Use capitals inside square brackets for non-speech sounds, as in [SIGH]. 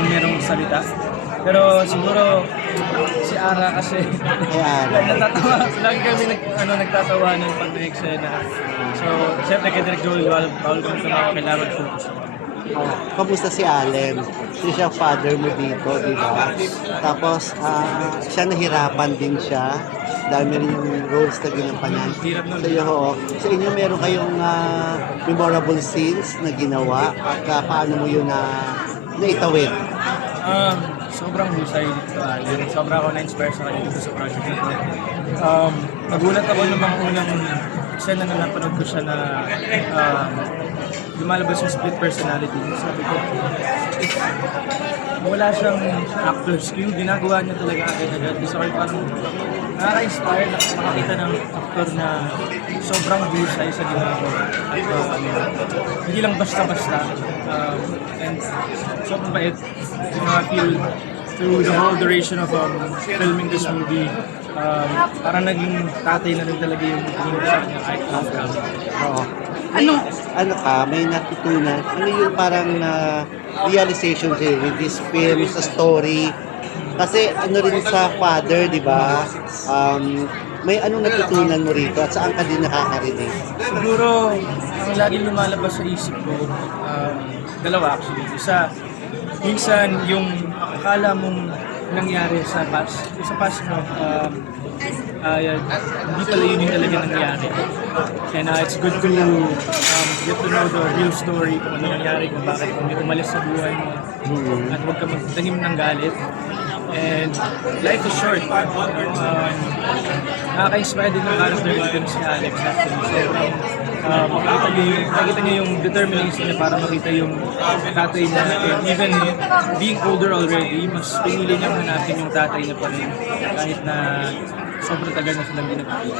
ng merong salita. Pero siguro si Ara kasi Ara. [LAUGHS] natatawa, lagi kami nag, ano, nagtatawanan pag may eksena. So, siyempre kay Direk Joel, bawal, bawal kami tumawa, kailangan focus. Oh, kamusta si Allen? Siya siya father mo dito, di ba? Tapos, ah, siya nahirapan din siya. Dami rin yung roles na ginampanan. Hirap nun. Sa iyo, oo. Sa inyo, meron kayong ah, memorable scenes na ginawa at ah, paano mo yun na naitawid? Um, sobrang husay dito, Allen. Sobra ako na-inspire sa kanya dito sa project na ito. Um, nagulat ako nung mga unang eksena na napanood ko siya na um, lumalabas yung split personality. Sabi ko, wala siyang actor skill, ginagawa niya talaga agad-agad. Gusto ko parang nakaka-inspire na makakita ng actor na sobrang husay sa ginagawa. At um, hindi lang basta-basta. Um, and sobrang bait. Know, I feel through the whole duration of um, filming this movie, um, parang naging tatay na rin talaga yung tingin sa kanya kahit off-camera. Oo. Ano, ano ka, may natutunan? Ano yung parang na realization sa'yo with this film, sa story? Kasi ano rin sa father, di ba? Um, may anong natutunan mo rito at saan ka din nakakarinig? Siguro, ang laging lumalabas sa isip ko, um, dalawa actually. Isa, minsan yung akala mong nangyari sa past, sa past mo, um, ay, hindi pala yun yung talaga nangyari. And uh, it's good to um, get to know the real story kung ano nangyari, kung bakit kung umalis sa buhay mo. Mhm. At huwag ka magtanim ng galit. And life is short. Um, nakaka-inspire din yung character dito si Alex actually. Sobrang uh, makita niyo yung, niyo yung determination niya para makita yung tatay niya. And even being older already, mas pinili niyang hanapin yung tatay niya pa rin kahit na sobrang tagal na silang ginagawa.